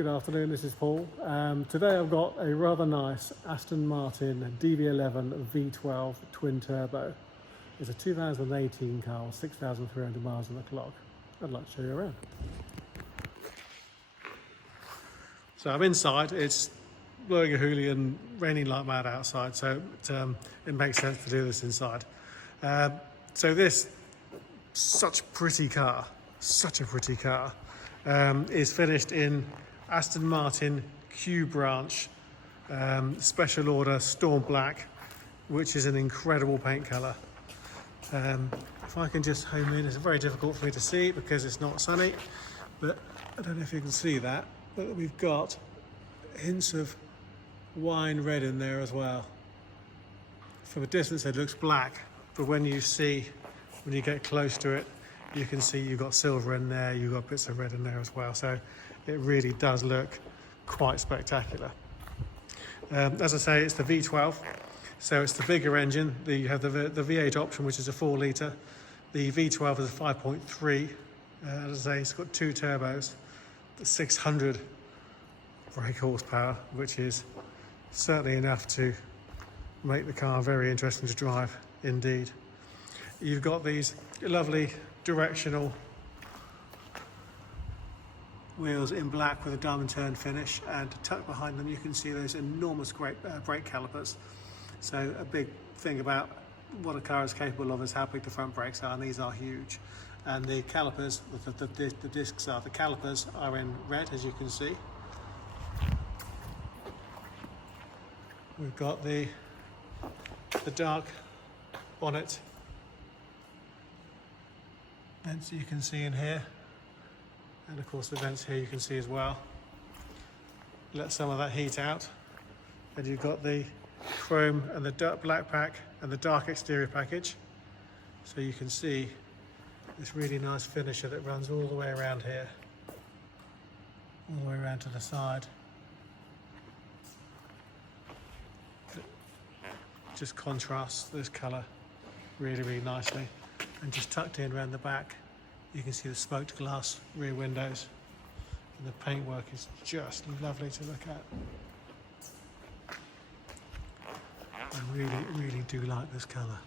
Good afternoon, this is Paul. Today I've got a rather nice Aston Martin DB11 V12 twin turbo. It's a 2018 car, 6,300 miles on the clock. I'd like to show you around. So I'm inside, it's blowing a hoolie and raining like mad outside, so it makes sense to do this inside. So this, such a pretty car, is finished in Aston Martin Coupe branch, special order Storm Black, which is an incredible paint colour. If I can just home in, it's very difficult for me to see because it's not sunny, but I don't know if you can see that, but we've got hints of wine red in there as well. From a distance it looks black, but when you get close to it, you can see you've got silver in there, you've got bits of red in there as well, so it really does look quite spectacular. As I say, it's the V12, so it's the bigger engine. You have the V8 option, which is a 4 litre. The V12 is a 5.3. As I say, it's got 2 turbos, 600 brake horsepower, which is certainly enough to make the car very interesting to drive indeed. You've got these lovely directional wheels in black with a diamond turn finish, and tucked behind them you can see those enormous brake calipers. So a big thing about what a car is capable of is how big the front brakes are, and these are huge. And the calipers, the discs are, the calipers are in red, as you can see. We've got the dark bonnet vents you can see in here, and of course the vents here you can see as well. Let some of that heat out, and you've got the chrome and the black pack and the dark exterior package, so you can see this really nice finisher that runs all the way around here, all the way around to the side. It just contrasts this colour really nicely. And just tucked in around the back, you can see the smoked glass rear windows, and the paintwork is just lovely to look at. I really do like this colour.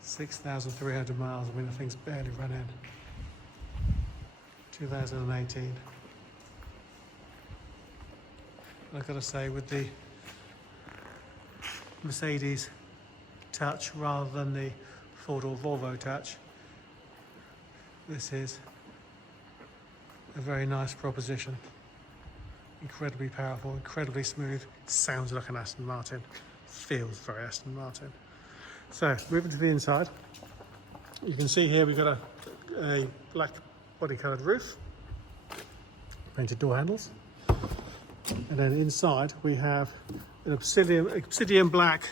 6,300 miles, I mean the thing's barely run in. 2018. And I've got to say, with the Mercedes touch rather than the Ford or Volvo touch, this is a very nice proposition. Incredibly powerful, incredibly smooth, sounds like an Aston Martin, feels very Aston Martin. So moving to the inside, you can see here we've got a black body coloured roof, painted door handles, and then inside we have an obsidian black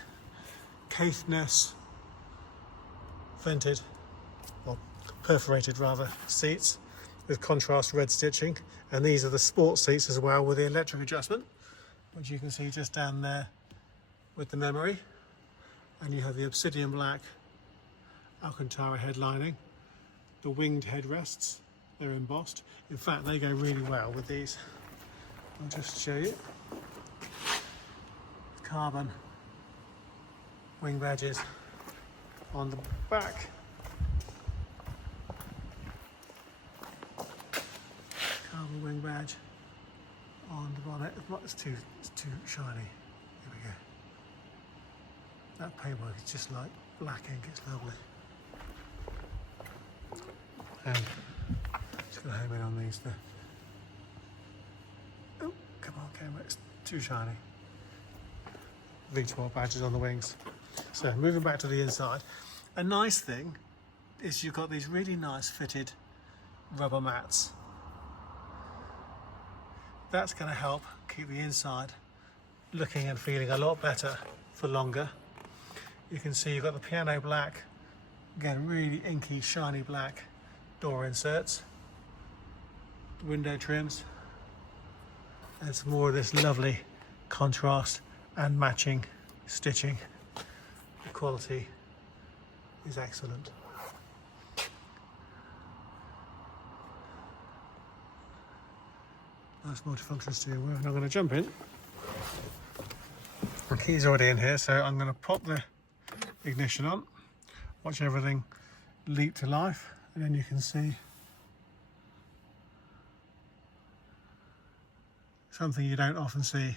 Caithness vented, or perforated rather, seats with contrast red stitching, and these are the sports seats as well with the electric adjustment, which you can see just down there with the memory. And you have the obsidian black Alcantara headlining, the winged headrests, they're embossed. In fact, they go really well with these. I'll just show you. Carbon wing badges on the back. Carbon wing badge on the bonnet. It's too shiny. Here we go. That paintwork is just like black ink. It's lovely. And just gonna home in on these there. Oh, come on, camera! It's too shiny. V12 badges on the wings. So moving back to the inside, a nice thing is you've got these really nice fitted rubber mats. That's going to help keep the inside looking and feeling a lot better for longer. You can see you've got the piano black, again really inky shiny black door inserts, window trims, and some more of this lovely contrast and matching stitching. The quality is excellent. Nice multifunction steering wheel. And I'm going to jump in. The key's already in here, so I'm going to pop the ignition on, watch everything leap to life, and then you can see something you don't often see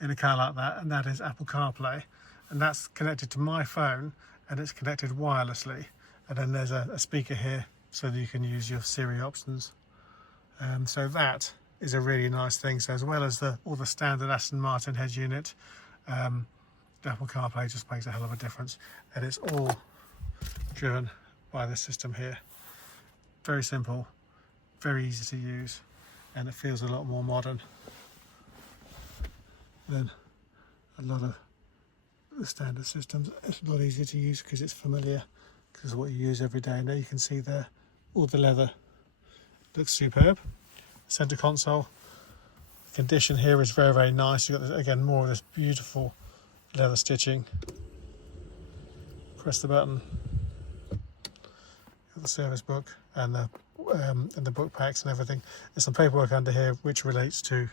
in a car like that, and that is Apple CarPlay, and that's connected to my phone and it's connected wirelessly, and then there's a speaker here so that you can use your Siri options. So that is a really nice thing. So as well as all the standard Aston Martin head unit, Apple CarPlay just makes a hell of a difference, and it's all driven by this system here. Very simple, very easy to use, and it feels a lot more modern than a lot of the standard systems. It's a lot easier to use because it's familiar, because it's what you use every day. And there you can see there, all the leather looks superb. Center console condition here is very, very nice. You've got, again, more of this beautiful leather stitching. Press the button. Got the service book and the book packs and everything. There's some paperwork under here which relates to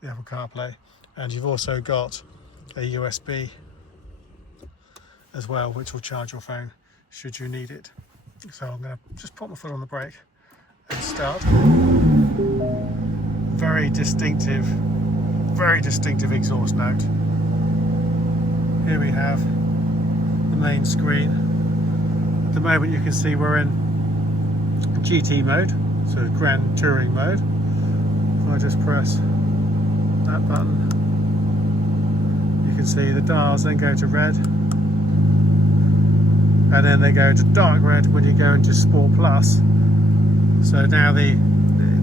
the Apple CarPlay, and you've also got a USB as well, which will charge your phone should you need it. So I'm going to just put my foot on the brake and start. Very distinctive exhaust note. Here we have the main screen. At the moment you can see we're in GT mode, so Grand Touring mode. If I just press that button, you can see the dials then go to red, and then they go to dark red when you go into Sport Plus. So now the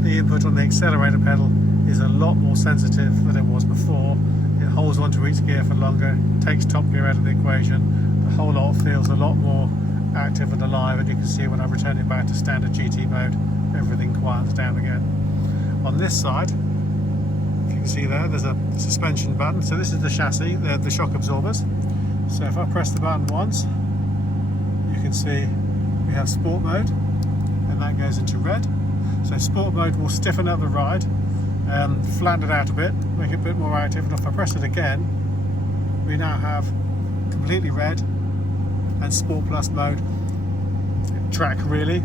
input on the accelerator pedal is a lot more sensitive than it was before. It holds onto each gear for longer, takes top gear out of the equation. The whole lot feels a lot more active and alive, and you can see when I return it back to standard GT mode, everything quiets down again. On this side, you can see there's a suspension button. So this is the chassis, the shock absorbers. So if I press the button once, you can see we have sport mode, and that goes into red. So sport mode will stiffen up the ride, flatten it out a bit, make it a bit more active. And if I press it again, we now have completely red and Sport Plus mode, track really,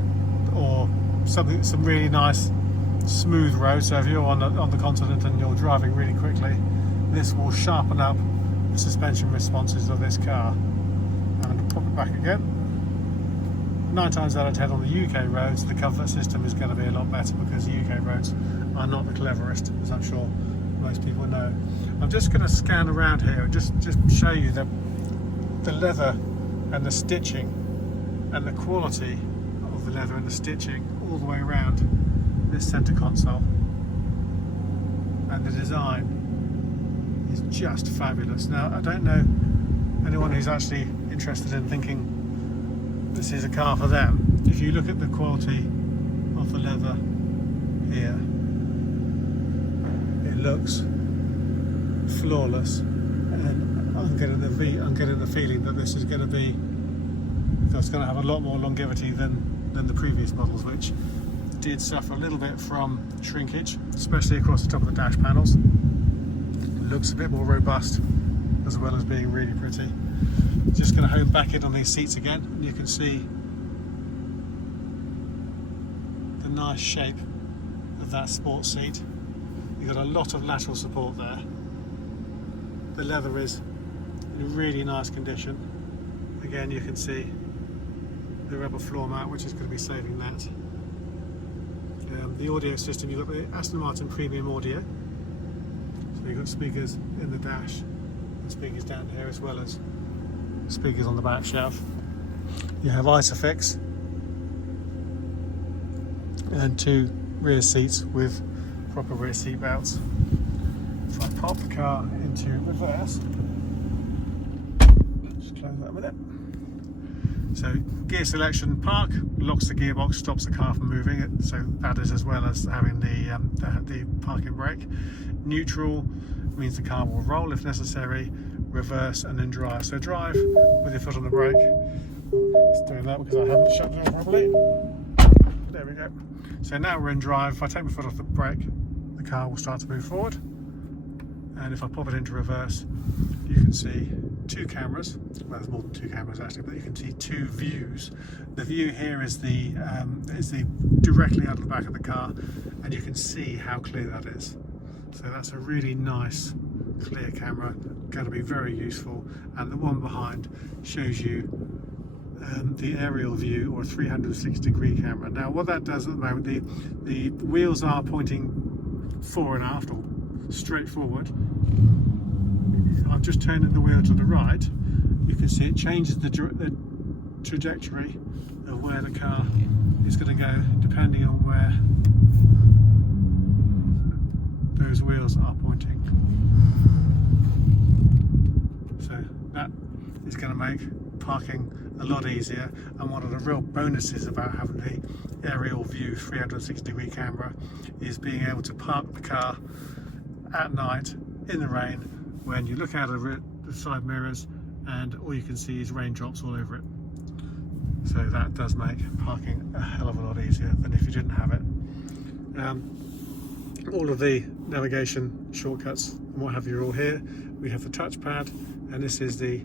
or some really nice smooth road. So if you're on the continent and you're driving really quickly, this will sharpen up the suspension responses of this car. I'm going to pop it back again. 9 times out of 10 on the UK roads, the comfort system is going to be a lot better, because the UK roads are not the cleverest, as I'm sure most people know. I'm just going to scan around here and just show you the leather and the stitching and the quality of the leather and the stitching all the way around this center console. And the design is just fabulous. Now, I don't know anyone who's actually interested in thinking this is a car for them. If you look at the quality of the leather here, it looks flawless, and I'm getting the feeling that this is going to be, it's going to have a lot more longevity than the previous models, which did suffer a little bit from shrinkage, especially across the top of the dash panels. It looks a bit more robust, as well as being really pretty. Just going to home back in on these seats again, and you can see the nice shape of that sports seat. You've got a lot of lateral support there. The leather is in really nice condition. Again, you can see the rubber floor mat, which is going to be saving that. The audio system, you've got the Aston Martin Premium Audio. So you've got speakers in the dash and speakers down here, as well as speakers on the back shelf. You have ISOFIX and 2 rear seats with proper rear seat belts. If I pop the car into reverse, just close that with it. So gear selection, park locks the gearbox, stops the car from moving. So that is as well as having the parking brake. Neutral means the car will roll if necessary. Reverse, and then drive. So drive with your foot on the brake. Just doing that because I haven't shut it down properly. There we go. So now we're in drive. If I take my foot off the brake, the car will start to move forward. And if I pop it into reverse, you can see two cameras. Well, there's more than two cameras actually, but you can see two views. The view here is the directly out of the back of the car, and you can see how clear that is. So that's a really nice, clear camera, going to be very useful. And the one behind shows you the aerial view, or a 360-degree camera. Now, what that does at the moment, the wheels are pointing fore and aft, or straight forward. I'm just turning the wheel to the right. You can see it changes the trajectory of where the car is going to go, depending on where those wheels are pointing. So that is going to make parking a lot easier, and one of the real bonuses about having the aerial view 360-degree camera is being able to park the car at night in the rain when you look out of the side mirrors and all you can see is raindrops all over it. So that does make parking a hell of a lot easier than if you didn't have it. All of the navigation shortcuts and what have you are all here. We have the touchpad, and this is the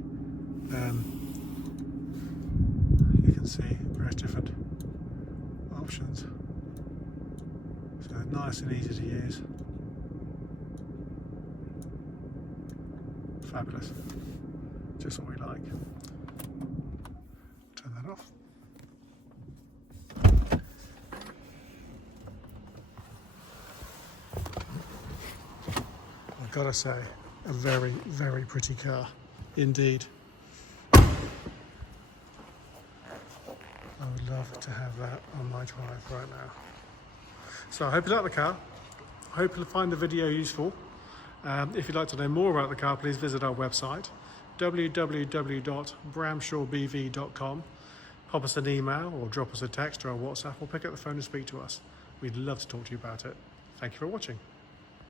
you can see various different options. So nice and easy to use. Fabulous. Just what we like. Turn that off. I've got to say, a very, very pretty car indeed. I would love to have that on my drive right now. So I hope you like the car. I hope you'll find the video useful. If you'd like to know more about the car, please visit our website, www.bramshawbv.com. Pop us an email or drop us a text or a WhatsApp, or pick up the phone and speak to us. We'd love to talk to you about it. Thank you for watching.